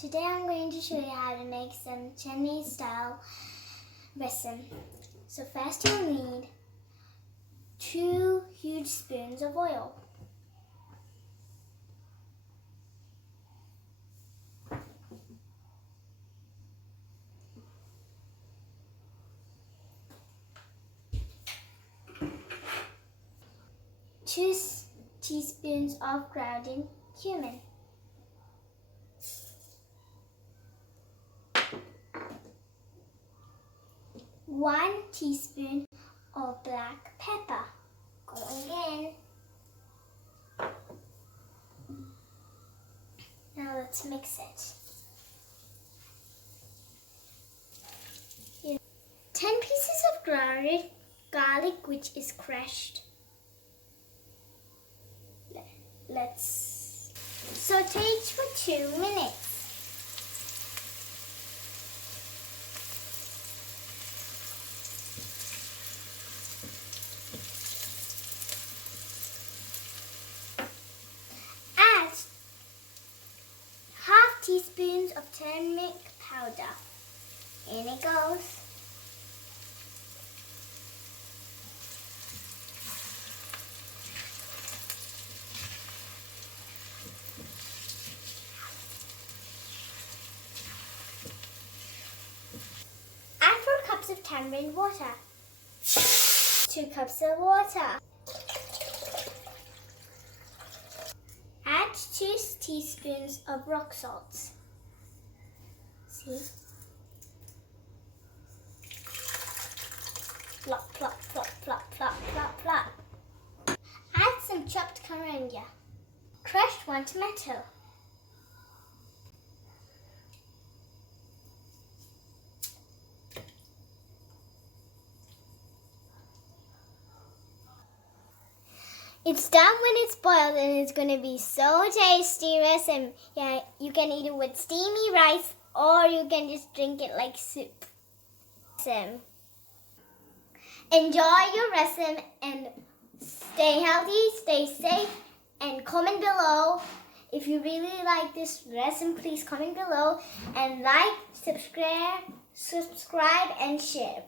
Today I'm going to show you how to make some Chinese style rasam. So first you'll need 2 huge spoons of oil. Two teaspoons of ground cumin. 1 teaspoon of black pepper. Going in. Now let's mix it. 10 pieces of ground garlic which is crushed. Let's saute it for 2 minutes. Add half teaspoons of turmeric powder. In it goes. Add 4 cups of tamarind water. 2 cups of water. Add 2 teaspoons of rock salt. See? Plop, plop, plop, plop, plop, plop, plop. Add some chopped coriander. Crushed 1 tomato. It's done when it's boiled and it's going to be so tasty, rasam. Yeah, you can eat it with steamy rice or you can just drink it like soup. Rasam. Enjoy your rasam and stay healthy, stay safe, and comment below. If you really like this rasam, please comment below and like, subscribe and share.